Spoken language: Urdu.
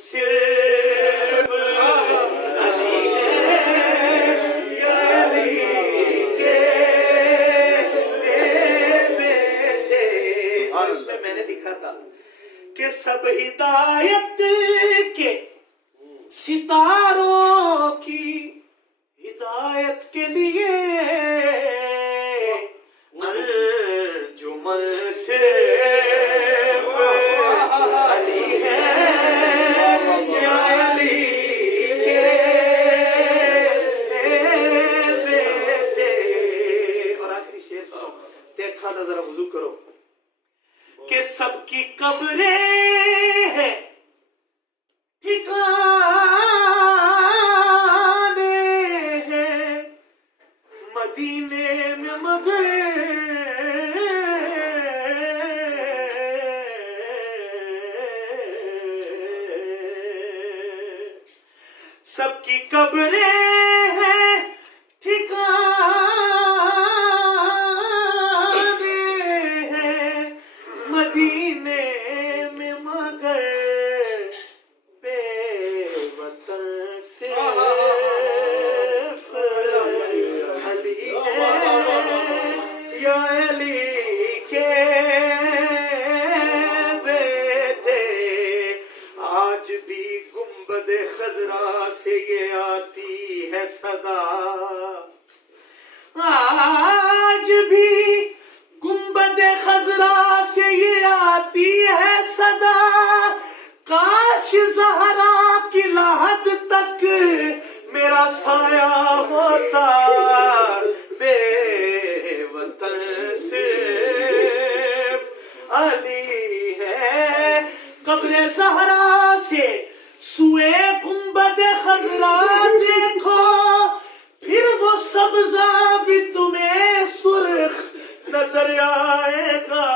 صرف علی ہے یا علی کے بیٹے. اس میں میں نے لکھا تھا کہ سب ہدایت کے ستاروں کی ہدایت کے لیے انجمن صرف علی ہے یا علی کے بیٹے. اور آخری شعر سنو, دیکھا نہ ذرا وضو کرو کہ سب کی قبریں ہیں ٹھکانے ہیں مدینے میں مگر سب کی قبریں ہیں ٹھکانے ہیں مدینے میں مگر بے وطن صرف علی ہے یا علی کے بیٹے. آج بھی گنبد خضرا سے یہ آتی ہے صدا, آج بھی گنبد خضرا سے یہ آتی ہے صدا. کاش زہرا کی لحد تک میرا سایہ ہوتا, بے وطن صرف علی ہے. قبر زہرا سے سوئے گنبد خضرا دیکھو, پھر وہ سبزہ بھی تمہیں سرخ نظر آئے گا.